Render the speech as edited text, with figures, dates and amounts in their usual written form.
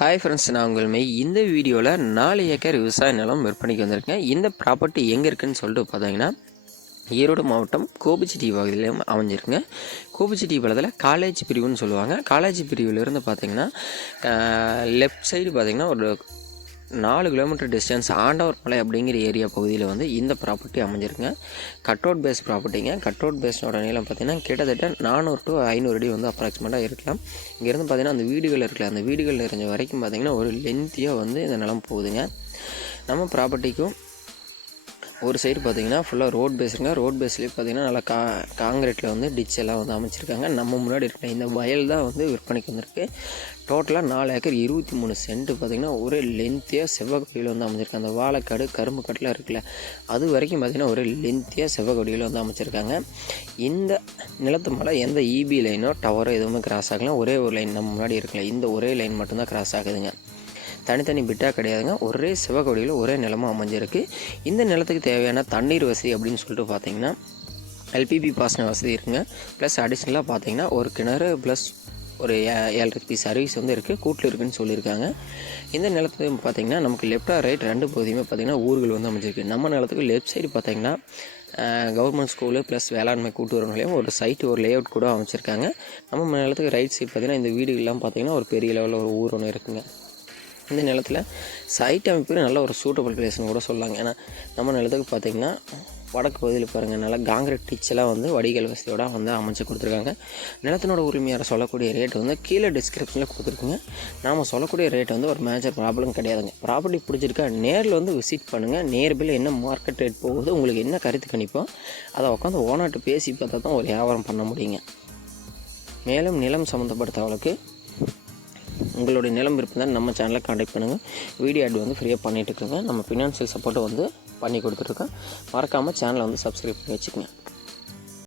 Hi friends, நான் உங்கள் மெய். இந்த வீடியோவில் 4 ஏக்கர் விவசாய நிலம் விற்பனைக்கு வந்திருக்கேன். இந்த ப்ராப்பர்ட்டி எங்கே இருக்குதுன்னு சொல்லிட்டு பார்த்தீங்கன்னா, ஈரோடு மாவட்டம் கோபிச்செட்டி பகுதியிலையும் அமைஞ்சிருக்குங்க. கோபிச்செட்டி பக்கத்தில் காலேஜ் பிரிவுன்னு சொல்லுவாங்க. காலேஜ் பிரிவிலிருந்து பார்த்தீங்கன்னா லெஃப்ட் சைடு பார்த்தீங்கன்னா ஒரு 4 கிலோமீட்டர் டிஸ்டன்ஸ் ஆண்டவர் மலை அப்படிங்கிற ஏரியா பகுதியில் வந்து இந்த ப்ராப்பர்ட்டி அமைஞ்சிருக்குங்க. கட் அவுட் பேஸ் ப்ராப்பர்ட்டிங்க. கட் அவுட் பேஸோட நீளம் பார்த்திங்கன்னா கிட்டத்தட்ட 400 to 500 அடி வந்து அப்ராக்சிமேட்டாக இருக்கலாம். இங்கேருந்து பார்த்திங்கன்னா அந்த வீடுகள் இருக்குல்ல, அந்த வீடுகள் நிறைஞ்ச வரைக்கும் பார்த்திங்கன்னா ஒரு லென்த்தியாக வந்து இந்த நிலம் போகுதுங்க. நம்ம ப்ராப்பர்ட்டிக்கும் ஒரு சைடு பார்த்திங்கன்னா ஃபுல்லாக ரோட் பேஸுங்க. ரோட் பேஸ்லேயே பார்த்திங்கன்னா நல்லா காங்கிரீட்டில் வந்து டிச் எல்லாம் வந்து அமைச்சிருக்காங்க. நம்ம முன்னாடி இருக்கிற இந்த வயல் தான் வந்து விற்பனைக்கு வந்திருக்கு. டோட்டலாக 4 ஏக்கர் 23 சென்ட்டு பார்த்திங்கன்னா ஒரே லென்த்தியாக செவ்வகொடியில் வந்து அமைச்சிருக்காங்க. அந்த வாழைக்காடு கரும்பு காடுலாம் இருக்குல்ல, அது வரைக்கும் பார்த்திங்கன்னா ஒரு லென்த்தியாக செவ்வகொடியில் வந்து அமைச்சிருக்காங்க. இந்த நிலத்து மேலே எந்த இபி லைனோ டவரோ எதுவுமே கிராஸ் ஆகலாம். ஒரே ஒரு லைன் நம்ம முன்னாடி இருக்கல, இந்த ஒரே லைன் மட்டும்தான் கிராஸ் ஆகுதுங்க. தனித்தனி பிட்டாக கிடையாதுங்க. ஒரே செவ்வகொடியில் ஒரே நிலமாக அமைஞ்சிருக்கு. இந்த நிலத்துக்கு தேவையான தண்ணீர் வசதி அப்படின்னு சொல்லிட்டு பார்த்தீங்கன்னா எல்பிபி பாசன வசதி இருக்குங்க. ப்ளஸ் அடிஷ்னலாக பார்த்தீங்கன்னா ஒரு கிணறு ப்ளஸ் ஒரு 7 HP சர்வீஸ் வந்து இருக்குது, கூட்டில் இருக்குதுன்னு சொல்லியிருக்காங்க. இந்த நிலத்துக்கு பார்த்திங்கன்னா நமக்கு லெஃப்ட் ஆர் ரைட் 2 பகுதியுமே பார்த்திங்கன்னா ஊர்கள் வந்து அமைஞ்சிருக்கு. நம்ம நிலத்துக்கு லெஃப்ட் சைடு பார்த்திங்கன்னா கவர்மெண்ட் ஸ்கூலு ப்ளஸ் வேளாண்மை கூட்டுறவு நிலையம் ஒரு சைட்டு ஒரு லே அவுட் கூட அமைச்சிருக்காங்க. நம்ம நிலத்துக்கு ரைட் சைடு பார்த்திங்கன்னா இந்த வீடுகள்லாம் பார்த்திங்கன்னா ஒரு பெரிய லெவலில் ஒரு ஊர் ஒன்று இருக்குங்க. இந்த நிலத்தில் சைட் அமைப்பு நல்ல ஒரு சூட்டபிள் பிளேஸ்னு கூட சொல்லலாங்க. ஏன்னா நம்ம நிலத்துக்கு பார்த்திங்கன்னா வடக்கு பகுதியில் பாருங்கள், நல்லா காங்கிரீட் டிச்செல்லாம் வந்து வடிகால் வசதியோடு வந்து அமைச்சு கொடுத்துருக்காங்க. நிலத்தினோட உரிமையாளர் சொல்லக்கூடிய ரேட் வந்து கீழே டிஸ்கிரிப்ஷனில் கொடுத்துருக்குங்க. நாம் சொல்லக்கூடிய ரேட் வந்து ஒரு மேஜர் ப்ராப்ளம் கிடையாதுங்க. ப்ராப்பர்ட்டி பிடிச்சிருக்கா நேரில் வந்து விசிட் பண்ணுங்கள். நேர்பில் என்ன மார்க்கெட் ரேட் போகுது, உங்களுக்கு என்ன கருத்து கணிப்போ அதை உட்காந்து ஓனர்கிட்ட பேசி பார்த்தா தான் ஒரு வியாபாரம் பண்ண முடியுங்க. மேலும் நிலம் சம்மந்தப்பட்ட தகவலுக்கு உங்களுடைய நிலம் விருப்பம் தான் நம்ம சேனலை கான்டாக்ட் பண்ணுங்கள். வீடியோ ஆட் வந்து ஃப்ரீயாக பண்ணிகிட்டு இருக்குங்க. நம்ம ஃபினான்ஷியல் சப்போர்ட்டை வந்து பண்ணி கொடுத்துட்ருக்கோம். மறக்காமல் சேனலை வந்து சப்ஸ்கிரைப் பண்ணி வச்சுக்கோங்க.